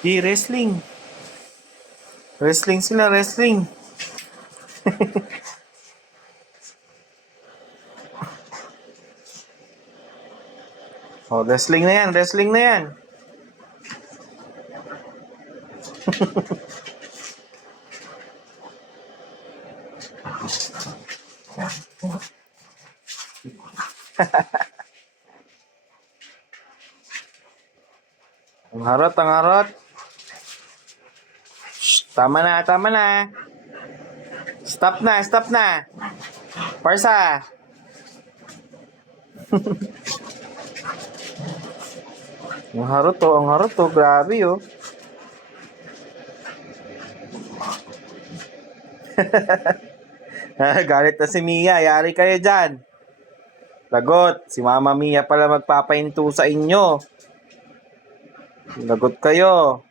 Di, wrestling. Wrestling sila, wrestling. Oh, wrestling na yan, wrestling na yan. Ang harot, ang harot. Shh, tama na, tama na. Stop na, stop na. Parsa. Ang harot to, grabe oh. Galit na si Mia, yari kayo dyan. Lagot, si Mama Mia pala magpapahinto sa inyo. Lagot kayo.